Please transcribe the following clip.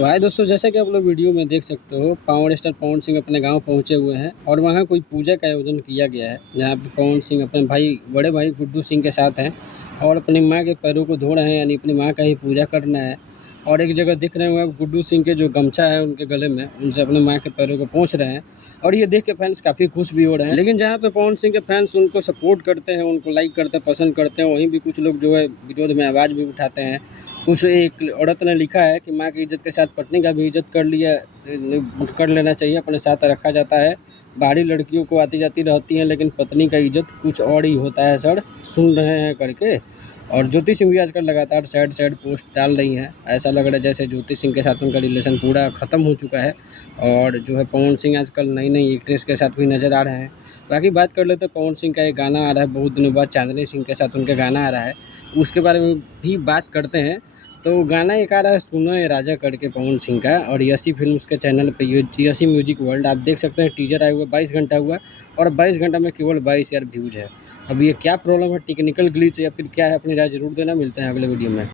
तो हाय दोस्तों, जैसा कि आप लोग वीडियो में देख सकते हो, पावर स्टार पवन सिंह अपने गांव पहुंचे हुए हैं और वहां कोई पूजा का आयोजन किया गया है, जहां पे पवन सिंह अपने बड़े भाई गुड्डू सिंह के साथ हैं और अपनी मां के पैरों को धो रहे हैं, यानी अपनी मां का ही पूजा करना है। और एक जगह दिख रहे होंगे आप, गुड्डू सिंह के जो गमछा है उनके गले में, उनसे अपने माँ के पैरों को पोंछ रहे हैं और ये देख के फैंस काफ़ी खुश भी हो रहे हैं। लेकिन जहाँ पे पवन सिंह के फैंस उनको सपोर्ट करते हैं, उनको लाइक करते हैं, पसंद करते हैं, वहीं भी कुछ लोग जो है विरोध में आवाज़ भी उठाते हैं। कुछ एक औरत ने लिखा है कि माँ की इज़्ज़त के साथ पत्नी का भी इज़्ज़त कर लेना चाहिए, अपने साथ रखा जाता है। बाहरी लड़कियों को आती जाती रहती हैं, लेकिन पत्नी का इज़्ज़त कुछ और ही होता है सर, सुन रहे हैं करके। और ज्योति सिंह भी आजकल लगातार सैड पोस्ट डाल रही हैं। ऐसा लग रहा है जैसे ज्योति सिंह के साथ उनका रिलेशन पूरा ख़त्म हो चुका है और जो है पवन सिंह आजकल नई एक्ट्रेस के साथ भी नज़र आ रहे हैं। बाकी बात कर लेते हैं, पवन सिंह का एक गाना आ रहा है, बहुत दिनों बाद चांदनी सिंह के साथ उनका गाना आ रहा है, उसके बारे में भी बात करते हैं। तो गाना एक आ रहा है, सुनो ये राजा करके, पवन सिंह का, और यसी फिल्म्स के चैनल पे, यसी म्यूजिक वर्ल्ड, आप देख सकते हैं। टीजर आया हुआ 22 घंटा हुआ और 22 घंटा में केवल 22,000 व्यूज़ है। अब ये क्या प्रॉब्लम है, टेक्निकल ग्लिच या फिर क्या है, अपनी राय ज़रूर देना। मिलते हैं अगले वीडियो में।